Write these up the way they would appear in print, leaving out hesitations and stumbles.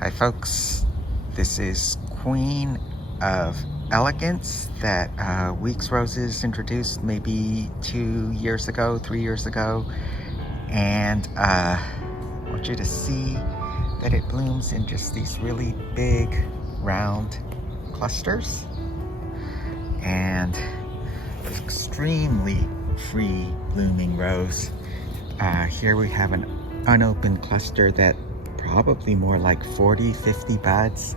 Hi folks, this is Queen of Elegance that Weeks Roses introduced maybe 2 years ago, 3 years ago. And I want you to see that it blooms in just these really big round clusters. And it's extremely free blooming rose. Here we have an unopened cluster that probably more like 40-50 buds,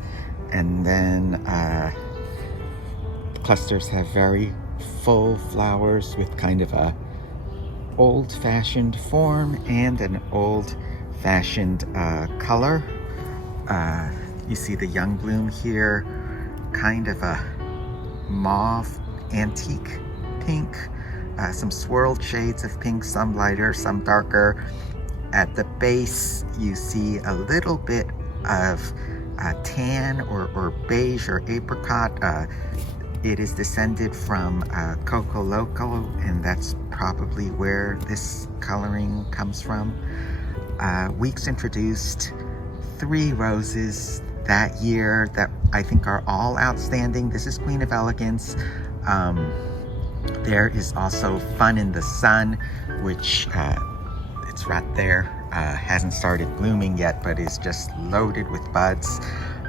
and then clusters have very full flowers with kind of a old-fashioned form and an old-fashioned color. You see the young bloom here, kind of a mauve antique pink, some swirled shades of pink, some lighter, some darker. At the base, you see a little bit of tan or beige or apricot. It is descended from Coco Loco, and that's probably where this coloring comes from. Weeks introduced 3 roses that year that I think are all outstanding. This is Queen of Elegance. There is also Fun in the Sun, which it's right there, hasn't started blooming yet, but is just loaded with buds.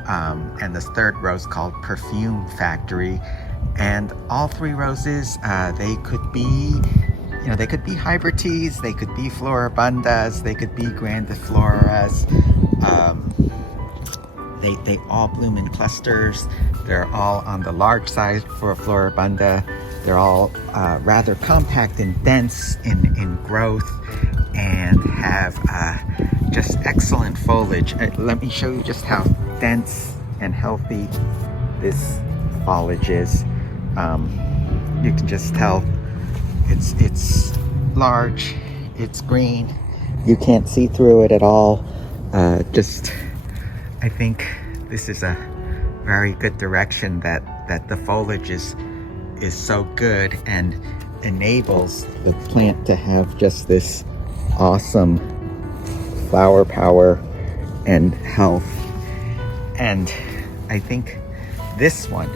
And this third rose called Perfume Factory. And all 3 roses, they could be, they could be hybrids, they could be floribundas, they could be grandifloras. They all bloom in clusters. They're all on the large side for a floribunda. They're all rather compact and dense in growth, and have just excellent foliage. Let me show you just how dense and healthy this foliage is. You can just tell it's large, it's green, you can't see through it at all. I think this is a very good direction that the foliage is so good and enables the plant to have just this awesome flower power and health. And I think this one,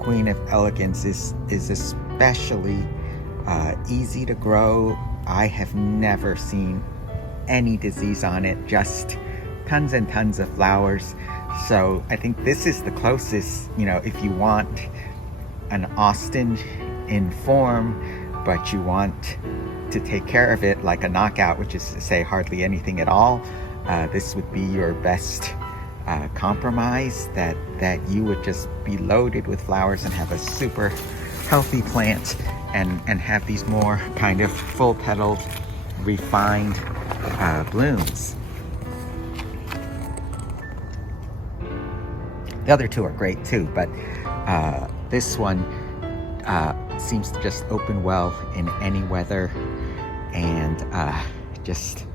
Queen of Elegance, is especially easy to grow. I have never seen any disease on it, just tons and tons of flowers. So I think this is the closest, if you want an Austin in form, but you want to take care of it like a knockout, which is to say hardly anything at all, this would be your best compromise, that you would just be loaded with flowers and have a super healthy plant, and have these more kind of full-petaled, refined blooms. The other 2 are great too, but this one seems to just open well in any weather, and just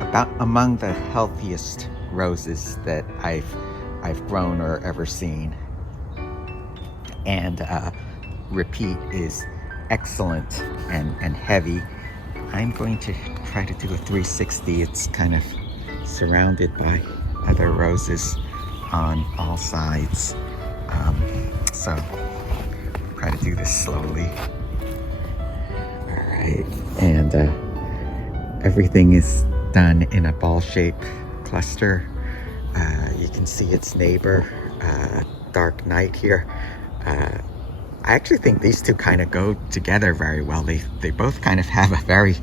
about among the healthiest roses that I've grown or ever seen. And repeat is excellent and heavy. I'm going to try to do a 360. It's kind of surrounded by other roses on all sides. So try to do this slowly. All right, and everything is done in a ball-shaped cluster. You can see its neighbor, Dark Night here. I actually think these 2 kind of go together very well. They both kind of have a very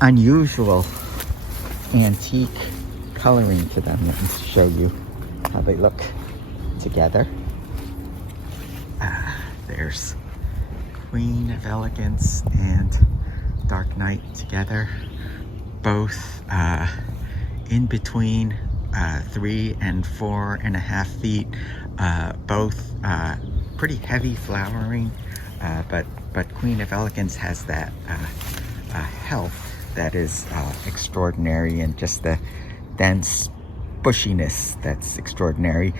unusual antique coloring to them. Let me show you how they look together. There's Queen of Elegance and Dark Night together, both in between 3 and 4.5 feet, both pretty heavy flowering, but Queen of Elegance has that health that is extraordinary, and just the dense bushiness that's extraordinary.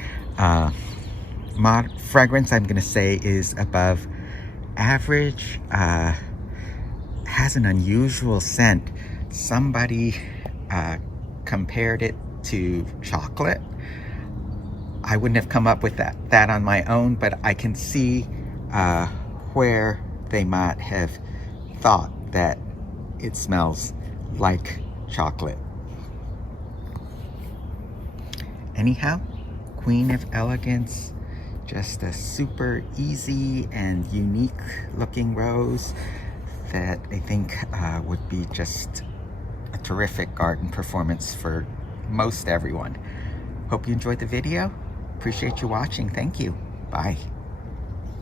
Fragrance, I'm gonna say, is above average. Has an unusual scent. Somebody compared it to chocolate. I wouldn't have come up with that on my own, but I can see where they might have thought that it smells like chocolate. Anyhow, Queen of Elegance, just a super easy and unique looking rose that I think would be just a terrific garden performance for most everyone. Hope you enjoyed the video. Appreciate you watching. Thank you. Bye.